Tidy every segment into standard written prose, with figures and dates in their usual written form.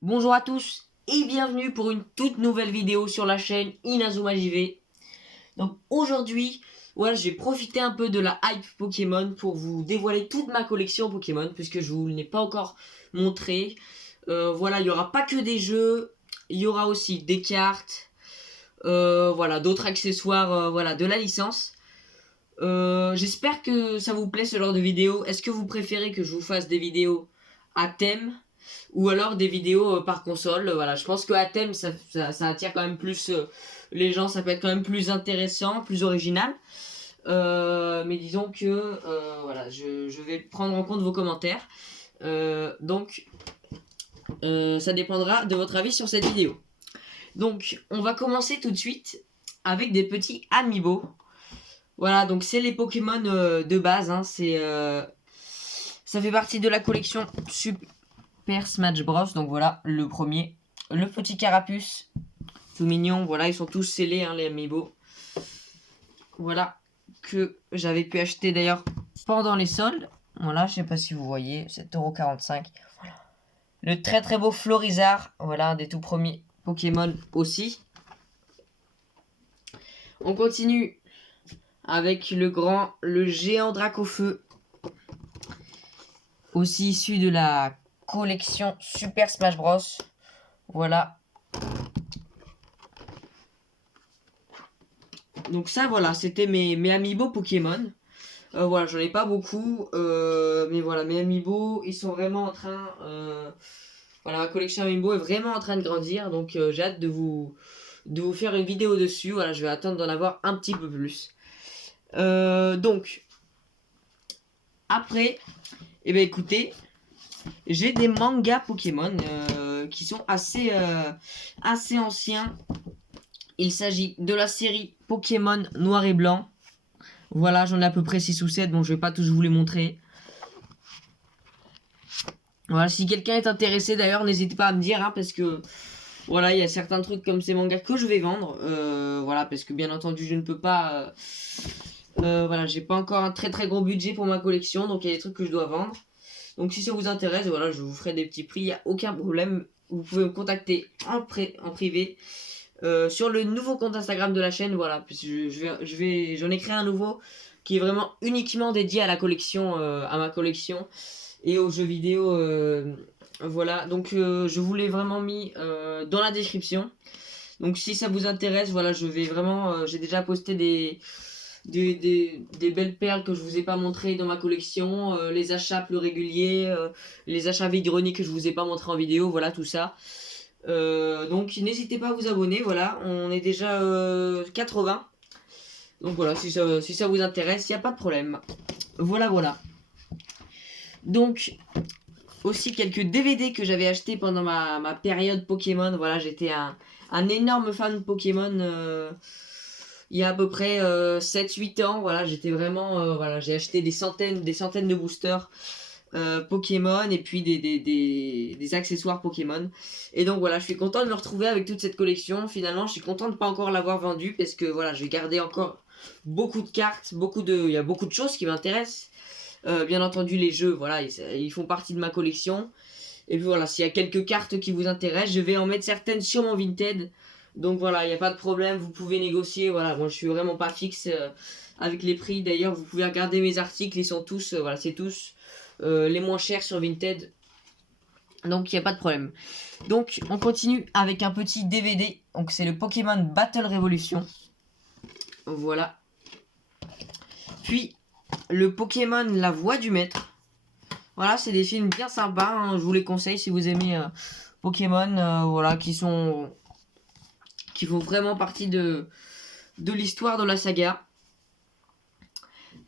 Bonjour à tous et bienvenue pour une toute nouvelle vidéo sur la chaîne Inazuma JV. Donc aujourd'hui, voilà, j'ai profité un peu de la hype Pokémon pour vous dévoiler toute ma collection Pokémon puisque je vous l'ai pas encore montré. Voilà, il y aura pas que des jeux, il y aura aussi des cartes, voilà, d'autres accessoires, voilà, de la licence. J'espère que ça vous plaît ce genre de vidéo. Est-ce que vous préférez que je vous fasse des vidéos à thème ou alors des vidéos par console? Voilà, je pense que à thème ça attire quand même plus les gens, ça peut être quand même plus intéressant, plus original. Mais disons que voilà, je vais prendre en compte vos commentaires. Donc ça dépendra de votre avis sur cette vidéo. Donc on va commencer tout de suite avec des petits amiibo. Voilà, donc c'est les Pokémon de base. Hein, ça fait partie de la collection Super Smash Bros. Donc voilà, le premier. Le petit carapuce, tout mignon. Voilà, ils sont tous scellés, hein, les amiibo. Voilà, que j'avais pu acheter d'ailleurs pendant les soldes. Voilà, je sais pas si vous voyez, 7,45 €. Voilà. Le très très beau Florizard. Voilà, un des tout premiers Pokémon aussi. On continue avec le géant Dracofeu, aussi issu de la collection Super Smash Bros. Voilà. Donc ça, voilà, c'était mes amiibo Pokémon. Voilà, j'en ai pas beaucoup, mais voilà, mes amiibo, ils sont vraiment en train... voilà, ma collection amiibo est vraiment en train de grandir, donc j'ai hâte de vous faire une vidéo dessus. Voilà, je vais attendre d'en avoir un petit peu plus. Donc, après, eh ben écoutez, j'ai des mangas Pokémon qui sont assez anciens. Il s'agit de la série Pokémon Noir et Blanc. Voilà, j'en ai à peu près 6 ou 7, bon je vais pas tous vous les montrer. Voilà, si quelqu'un est intéressé d'ailleurs, n'hésitez pas à me dire, hein, parce que voilà, il y a certains trucs comme ces mangas que je vais vendre. Voilà, parce que bien entendu, je ne peux pas... voilà, j'ai pas encore un très très gros budget pour ma collection, donc il y a des trucs que je dois vendre. Donc si ça vous intéresse, voilà, je vous ferai des petits prix, il n'y a aucun problème. Vous pouvez me contacter en privé. Sur le nouveau compte Instagram de la chaîne, voilà, j'en ai créé un nouveau qui est vraiment uniquement dédié à la collection, à ma collection et aux jeux vidéo. Voilà, donc je vous l'ai vraiment mis dans la description. Donc si ça vous intéresse, voilà, je vais vraiment, j'ai déjà posté des belles perles que je vous ai pas montrées dans ma collection, les achats plus réguliers, les achats vide-grenier que je vous ai pas montré en vidéo, voilà tout ça. Donc n'hésitez pas à vous abonner, voilà, on est déjà 80. Donc voilà, si ça vous intéresse, il n'y a pas de problème. Voilà, voilà. Donc, aussi quelques DVD que j'avais acheté pendant ma période Pokémon. Voilà, j'étais un énorme fan de Pokémon il y a à peu près 7-8 ans. Voilà, j'étais vraiment... voilà, j'ai acheté des centaines de boosters Pokémon et puis des accessoires Pokémon. Et donc voilà, je suis content de me retrouver avec toute cette collection. Finalement, je suis content de ne pas encore l'avoir vendue parce que voilà, je vais garder encore beaucoup de cartes, il y a beaucoup de choses qui m'intéressent. Bien entendu, les jeux, voilà, ils font partie de ma collection. Et puis voilà, s'il y a quelques cartes qui vous intéressent, je vais en mettre certaines sur mon Vinted. Donc voilà, il n'y a pas de problème, vous pouvez négocier. Voilà, moi je suis vraiment pas fixe avec les prix. D'ailleurs, vous pouvez regarder mes articles, ils sont tous, voilà, c'est tous les moins chers sur Vinted. Donc il n'y a pas de problème. Donc on continue avec un petit DVD. Donc c'est le Pokémon Battle Revolution. Voilà. Puis le Pokémon La Voix du Maître. Voilà, c'est des films bien sympas, hein, je vous les conseille si vous aimez Pokémon, voilà, qui font vraiment partie de l'histoire de la saga.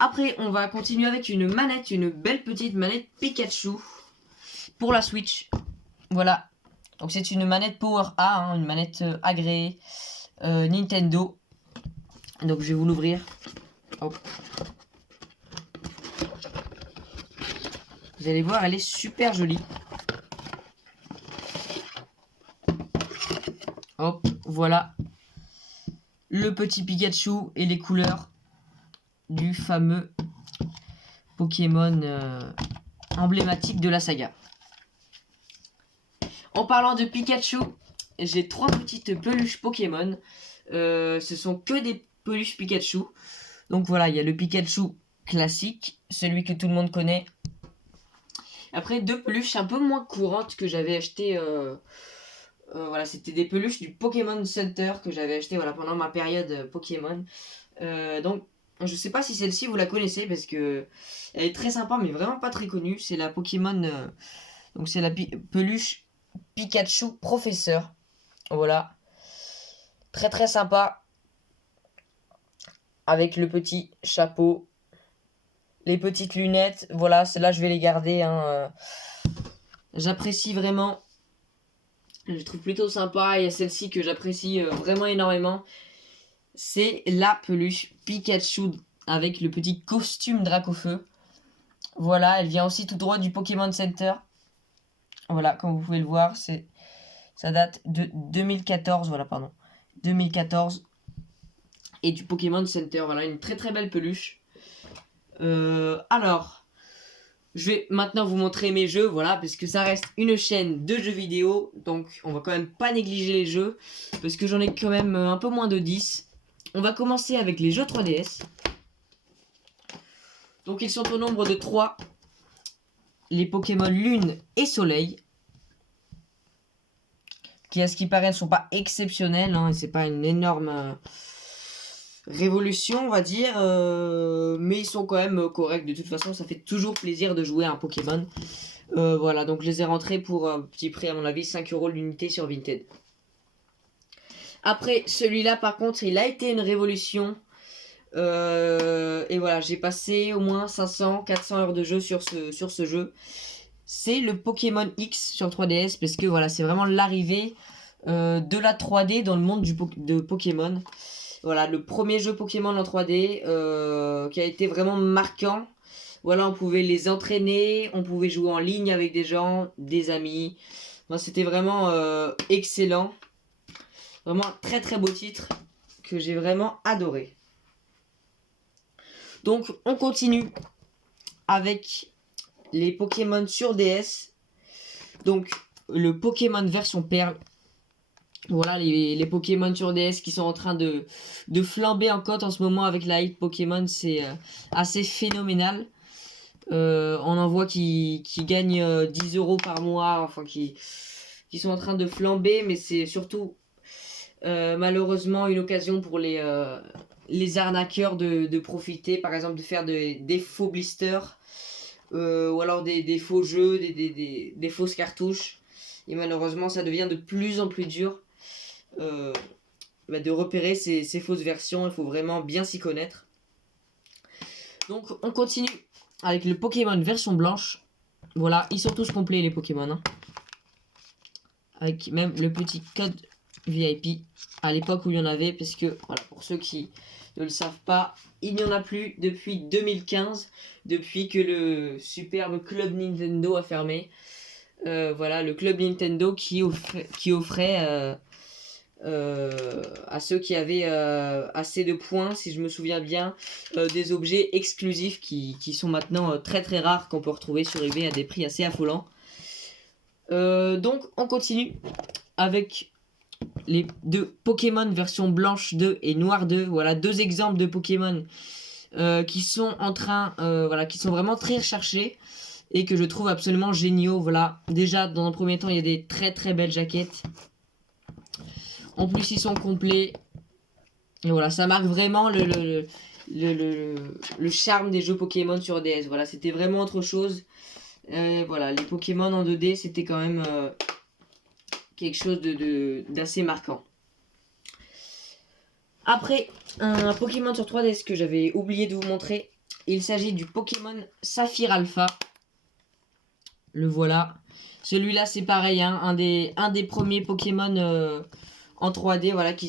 Après, on va continuer avec une manette, une belle petite manette Pikachu pour la Switch. Voilà, donc c'est une manette Power A, hein, une manette agréée Nintendo. Donc je vais vous l'ouvrir. Hop. Vous allez voir, elle est super jolie. Hop, voilà. Le petit Pikachu et les couleurs du fameux Pokémon emblématique de la saga. En parlant de Pikachu, j'ai 3 petites peluches Pokémon. Ce sont que des peluches Pikachu. Donc voilà, il y a le Pikachu classique, celui que tout le monde connaît. Après, 2 peluches un peu moins courantes que j'avais acheté. Voilà, c'était des peluches du Pokémon Center que j'avais acheté voilà, pendant ma période Pokémon. Donc, je sais pas si celle-ci vous la connaissez parce que elle est très sympa, mais vraiment pas très connue. C'est la Pokémon. Donc, c'est la peluche Pikachu Professeur. Voilà. Très très sympa. Avec le petit chapeau. Les petites lunettes. Voilà, celles-là, je vais les garder. Hein. J'apprécie vraiment. Je trouve plutôt sympa. Il y a celle-ci que j'apprécie vraiment énormément. C'est la peluche Pikachu avec le petit costume Dracofeu. Voilà, elle vient aussi tout droit du Pokémon Center. Voilà, comme vous pouvez le voir, ça date de 2014. Voilà, pardon. 2014. Et du Pokémon Center. Voilà, une très très belle peluche. Alors, je vais maintenant vous montrer mes jeux, voilà, parce que ça reste une chaîne de jeux vidéo, donc on va quand même pas négliger les jeux, parce que j'en ai quand même un peu moins de 10. On va commencer avec les jeux 3DS. Donc ils sont au nombre de 3. Les Pokémon Lune et Soleil, qui à ce qui paraît ne sont pas exceptionnels, hein, c'est pas une énorme révolution on va dire, mais ils sont quand même corrects. De toute façon ça fait toujours plaisir de jouer à un Pokémon. Voilà, donc je les ai rentrés pour un petit prix à mon avis 5 € l'unité sur Vinted. Après celui-là par contre il a été une révolution, et voilà, j'ai passé au moins 500-400 heures de jeu sur ce jeu. C'est le Pokémon X sur 3DS, parce que voilà, c'est vraiment l'arrivée de la 3D dans le monde de Pokémon. Voilà, le premier jeu Pokémon en 3D qui a été vraiment marquant. Voilà, on pouvait les entraîner, on pouvait jouer en ligne avec des gens, des amis. Enfin, c'était vraiment excellent. Vraiment un très très beau titre que j'ai vraiment adoré. Donc on continue avec les Pokémon sur DS. Donc le Pokémon version Perle. Voilà les Pokémon sur DS qui sont en train de flamber en cote en ce moment avec la hype Pokémon. C'est assez phénoménal. On en voit qui gagnent 10 € par mois, enfin qui sont en train de flamber, mais c'est surtout malheureusement une occasion pour les arnaqueurs de profiter, par exemple de faire des faux blisters, ou alors des faux jeux, des fausses cartouches. Et malheureusement ça devient de plus en plus dur de repérer ces fausses versions. Il faut vraiment bien s'y connaître. Donc on continue avec le Pokémon version blanche. Voilà, ils sont tous complets les Pokémon, hein. Avec même le petit code VIP à l'époque où il y en avait, parce que voilà, pour ceux qui ne le savent pas, il n'y en a plus depuis 2015, depuis que le superbe Club Nintendo a fermé. Voilà, le Club Nintendo qui offrait à ceux qui avaient assez de points, si je me souviens bien, des objets exclusifs qui sont maintenant très très rares, qu'on peut retrouver sur eBay à des prix assez affolants. Donc on continue avec les 2 Pokémon version blanche 2 et noir 2. Voilà 2 exemples de Pokémon qui sont en train, voilà, qui sont vraiment très recherchés et que je trouve absolument géniaux. Voilà, déjà dans un premier temps il y a des très très belles jaquettes. En plus ils sont complets. Et voilà, ça marque vraiment le charme des jeux Pokémon sur DS. Voilà, c'était vraiment autre chose. Voilà, les Pokémon en 2D, c'était quand même quelque chose d'assez marquant. Après, un Pokémon sur 3DS que j'avais oublié de vous montrer. Il s'agit du Pokémon Saphir Alpha. Le voilà. Celui-là, c'est pareil, hein, un des premiers Pokémon en 3D, voilà, qui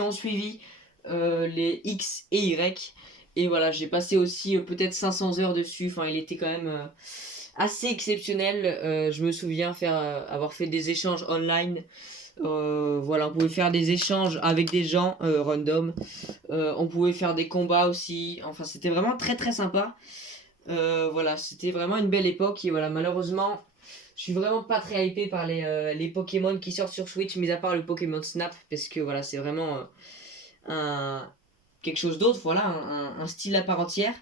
ont suivi les X et Y. Et voilà, j'ai passé aussi peut-être 500 heures dessus. Enfin, il était quand même assez exceptionnel. Je me souviens avoir fait des échanges online. Voilà, on pouvait faire des échanges avec des gens random. On pouvait faire des combats aussi. Enfin, c'était vraiment très très sympa. Voilà, c'était vraiment une belle époque. Et voilà, malheureusement, Je suis vraiment pas très hypé par les Pokémon qui sortent sur Switch, mis à part le Pokémon Snap, parce que voilà, c'est vraiment quelque chose d'autre, voilà, un style à part entière.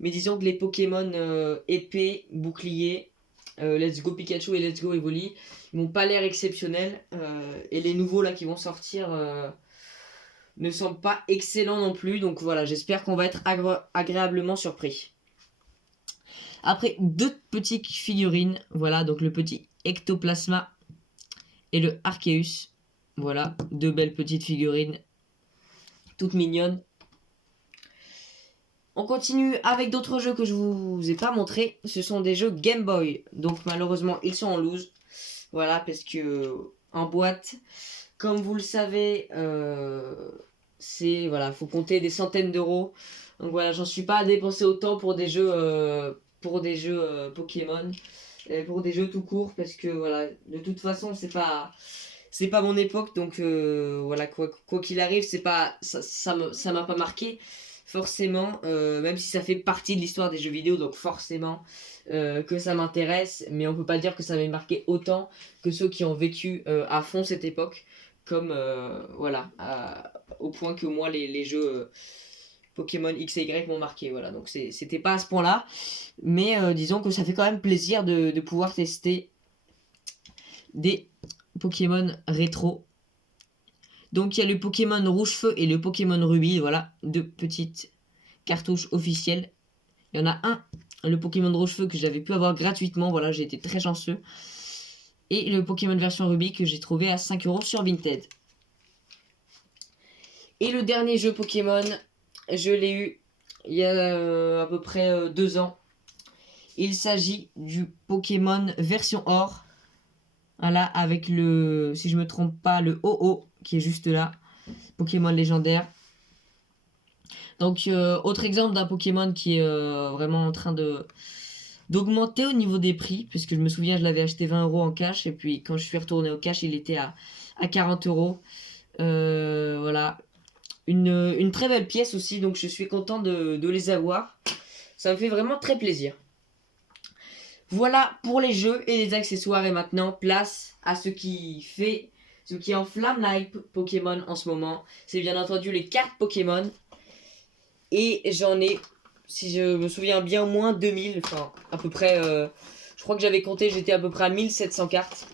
Mais disons que les Pokémon épée, bouclier, Let's Go Pikachu et Let's Go Evoli, ils n'ont pas l'air exceptionnels. Et les nouveaux là qui vont sortir ne semblent pas excellents non plus. Donc voilà, j'espère qu'on va être agréablement surpris. Après, deux petites figurines. Voilà, donc le petit Ectoplasma et le Arceus. Voilà, deux belles petites figurines. Toutes mignonnes. On continue avec d'autres jeux que je vous ai pas montré. Ce sont des jeux Game Boy. Donc malheureusement, ils sont en loose. Voilà, parce que en boîte, comme vous le savez, c'est voilà, faut compter des centaines d'euros. Donc voilà, j'en suis pas à dépenser autant pour des jeux Pokémon, pour des jeux tout court, parce que voilà, de toute façon, c'est pas mon époque, donc voilà, quoi qu'il arrive, c'est pas ça m'a pas marqué forcément, même si ça fait partie de l'histoire des jeux vidéo, donc forcément que ça m'intéresse, mais on peut pas dire que ça m'ait marqué autant que ceux qui ont vécu à fond cette époque, comme voilà, au point que moi les jeux Pokémon X et Y m'ont marqué, voilà, donc c'était pas à ce point-là, mais disons que ça fait quand même plaisir de pouvoir tester des Pokémon rétro. Donc il y a le Pokémon Rouge Feu et le Pokémon Rubis, voilà, deux petites cartouches officielles. Il y en a un, le Pokémon Rouge Feu que j'avais pu avoir gratuitement, voilà, j'ai été très chanceux. Et le Pokémon version Rubis que j'ai trouvé à 5 € sur Vinted. Et le dernier jeu Pokémon, je l'ai eu il y a à peu près 2 ans. Il s'agit du Pokémon version or. Voilà, avec le, si je me trompe pas, le OO qui est juste là. Pokémon légendaire. Donc, autre exemple d'un Pokémon qui est vraiment en train d'augmenter au niveau des prix. Puisque je me souviens, je l'avais acheté 20 € en cash. Et puis, quand je suis retourné au cash, il était à 40 €. Voilà. Une très belle pièce aussi. Donc, je suis content de les avoir. Ça me fait vraiment très plaisir. Voilà pour les jeux et les accessoires. Et maintenant, place à ce qui enflamme l'hype Pokémon en ce moment. C'est bien entendu les cartes Pokémon. Et j'en ai, si je me souviens bien, au moins 2000. Enfin, à peu près, je crois que j'avais compté, j'étais à peu près à 1700 cartes.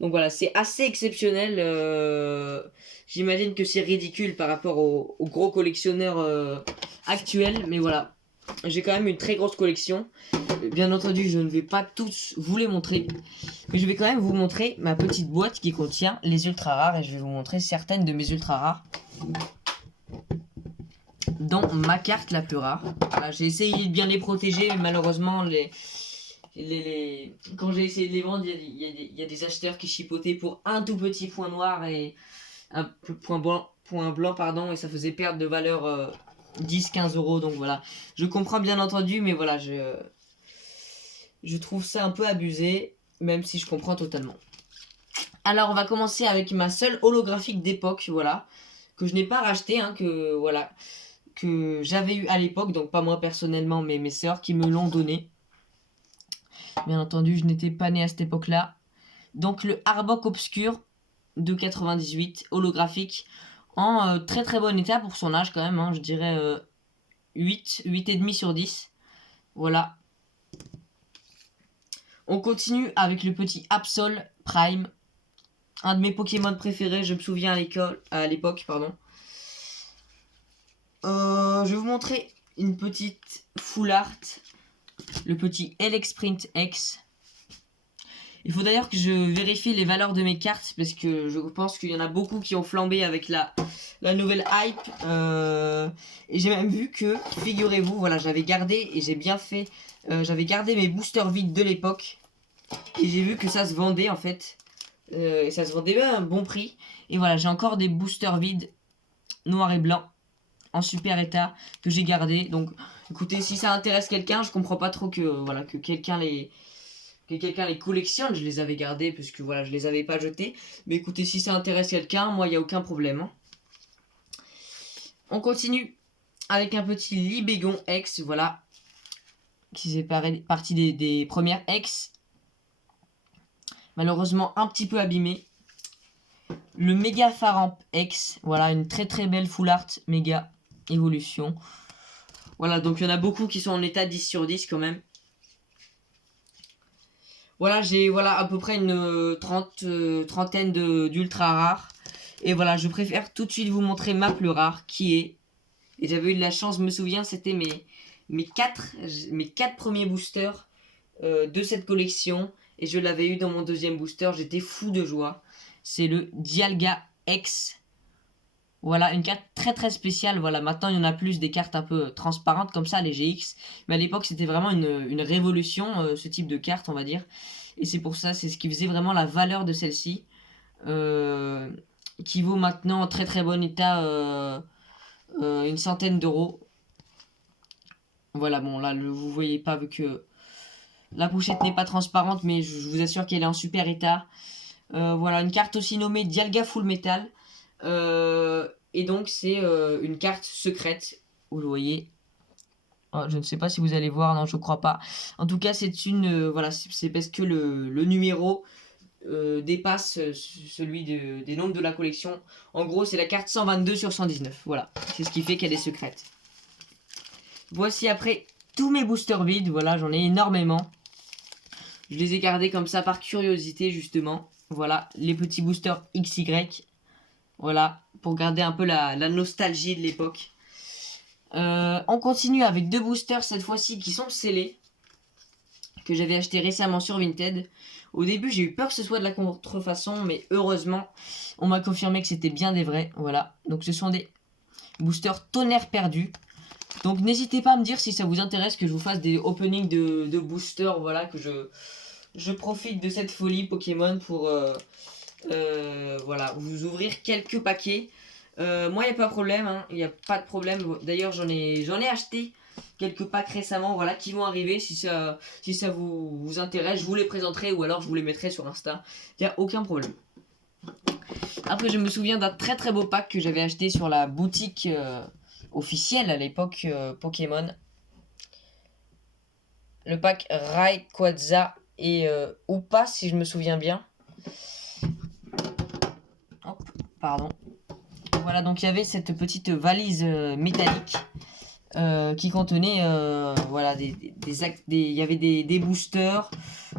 Donc voilà, c'est assez exceptionnel. J'imagine que c'est ridicule par rapport aux gros collectionneurs actuels. Mais voilà, j'ai quand même une très grosse collection. Bien entendu, je ne vais pas tous vous les montrer. Mais je vais quand même vous montrer ma petite boîte qui contient les ultra rares. Et je vais vous montrer certaines de mes ultra rares. Dans ma carte la plus rare. Voilà, j'ai essayé de bien les protéger. Mais malheureusement, quand j'ai essayé de les vendre, il y a des acheteurs qui chipotaient pour un tout petit point noir et un point blanc, pardon, et ça faisait perdre de valeur 10-15 €. Donc voilà, je comprends bien entendu, mais voilà, je trouve ça un peu abusé, même si je comprends totalement. Alors on va commencer avec ma seule holographique d'époque, voilà, que je n'ai pas racheté, hein, que j'avais eu à l'époque, donc pas moi personnellement, mais mes sœurs qui me l'ont donné. Bien entendu, je n'étais pas né à cette époque-là. Donc le Arbok Obscur de 98, holographique, en très très bon état pour son âge quand même, hein, je dirais 8,5 sur 10. Voilà. On continue avec le petit Absol Prime, un de mes Pokémon préférés, je me souviens à l'époque, pardon. Je vais vous montrer une petite full art, le petit Elexprint X. Il faut d'ailleurs que je vérifie les valeurs de mes cartes parce que je pense qu'il y en a beaucoup qui ont flambé avec la nouvelle hype. Et j'ai même vu que, figurez-vous, voilà, j'avais gardé et j'ai bien fait. J'avais gardé mes boosters vides de l'époque et j'ai vu que ça se vendait en fait. Et ça se vendait à un bon prix. Et voilà, j'ai encore des boosters vides noirs et blancs en super état que j'ai gardé. Donc, écoutez, si ça intéresse quelqu'un, je comprends pas trop que voilà que quelqu'un les collectionne. Je les avais gardés parce que voilà, je les avais pas jetés. Mais écoutez, si ça intéresse quelqu'un, moi, il n'y a aucun problème. Hein. On continue avec un petit Libégon X, voilà, qui fait partie des premières X. malheureusement un petit peu abîmé. Le Mega Faramp X, voilà, une très très belle full art méga évolution. Voilà, donc il y en a beaucoup qui sont en état 10 sur 10 quand même. Voilà, j'ai à peu près une trentaine d'ultra rares. Et voilà, je préfère tout de suite vous montrer ma plus rare qui est... Et j'avais eu de la chance, je me souviens, c'était mes 4 premiers boosters de cette collection. Et je l'avais eu dans mon deuxième booster, j'étais fou de joie. C'est le Dialga X. Voilà, une carte très très spéciale. Voilà, maintenant il y en a plus des cartes un peu transparentes comme ça, les GX. Mais à l'époque, c'était vraiment une révolution, ce type de carte, on va dire. Et c'est pour ça, c'est ce qui faisait vraiment la valeur de celle-ci. Qui vaut maintenant en très très bon état une centaine d'euros. Voilà, bon là, vous voyez pas vu que la pochette n'est pas transparente, mais je vous assure qu'elle est en super état. Voilà, une carte aussi nommée Dialga Full Metal. Et donc c'est une carte secrète, vous le voyez. Oh, je ne sais pas si vous allez voir, non je crois pas. En tout cas c'est une, voilà, c'est parce que le numéro dépasse celui des nombres de la collection. En gros c'est la carte 122 sur 119, voilà. C'est ce qui fait qu'elle est secrète. Voici après tous mes boosters vides, voilà j'en ai énormément. Je les ai gardés comme ça par curiosité justement. Voilà, les petits boosters XY. Voilà, pour garder un peu la nostalgie de l'époque. On continue avec 2 boosters cette fois-ci qui sont scellés. Que j'avais acheté récemment sur Vinted. Au début, j'ai eu peur que ce soit de la contrefaçon, mais heureusement, on m'a confirmé que c'était bien des vrais. Voilà, donc ce sont des boosters tonnerre perdu. Donc n'hésitez pas à me dire si ça vous intéresse que je vous fasse des openings de boosters. Voilà, que je profite de cette folie Pokémon pour voilà, vous ouvrir quelques paquets. Moi, il n'y a pas de problème, hein, il n'y a pas de problème. D'ailleurs, j'en ai acheté quelques packs récemment, voilà, qui vont arriver. Si ça vous intéresse, je vous les présenterai ou alors je vous les mettrai sur Insta. Il n'y a aucun problème. Après, je me souviens d'un très très beau pack que j'avais acheté sur la boutique officielle à l'époque Pokémon. Le pack Rayquaza et Upa, si je me souviens bien. Hop, pardon. Voilà, donc il y avait cette petite valise métallique qui contenait voilà, il y avait des boosters,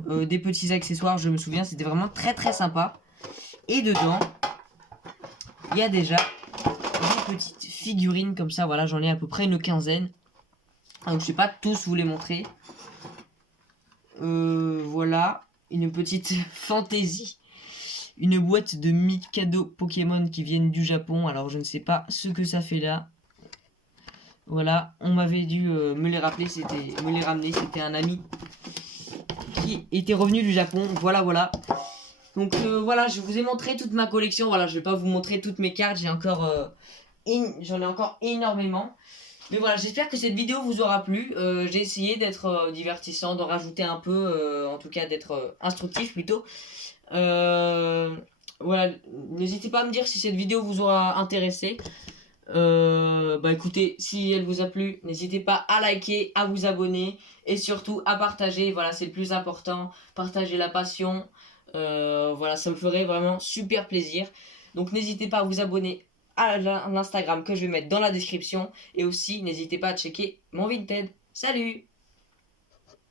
des petits accessoires, je me souviens, c'était vraiment très très sympa. Et dedans, il y a déjà des petites figurines comme ça, voilà, j'en ai à peu près une quinzaine. Donc je ne vais pas tous vous les montrer. Voilà, une petite fantaisie. Une boîte de Mikado Pokémon qui viennent du Japon. Alors je ne sais pas ce que ça fait là. Voilà, on m'avait dû me les rappeler, me les ramener. C'était un ami qui était revenu du Japon. Voilà, voilà. Donc voilà, je vous ai montré toute ma collection. Voilà, je vais pas vous montrer toutes mes cartes. J'en ai encore énormément. Mais voilà, j'espère que cette vidéo vous aura plu. J'ai essayé d'être divertissant, d'en rajouter un peu, en tout cas d'être instructif plutôt. Voilà, n'hésitez pas à me dire si cette vidéo vous aura intéressé. Bah écoutez, si elle vous a plu, n'hésitez pas à liker, à vous abonner et surtout à partager. Voilà, c'est le plus important. Partager la passion. Voilà, ça me ferait vraiment super plaisir. Donc n'hésitez pas à vous abonner à l'Instagram que je vais mettre dans la description. Et aussi, n'hésitez pas à checker mon Vinted. Salut!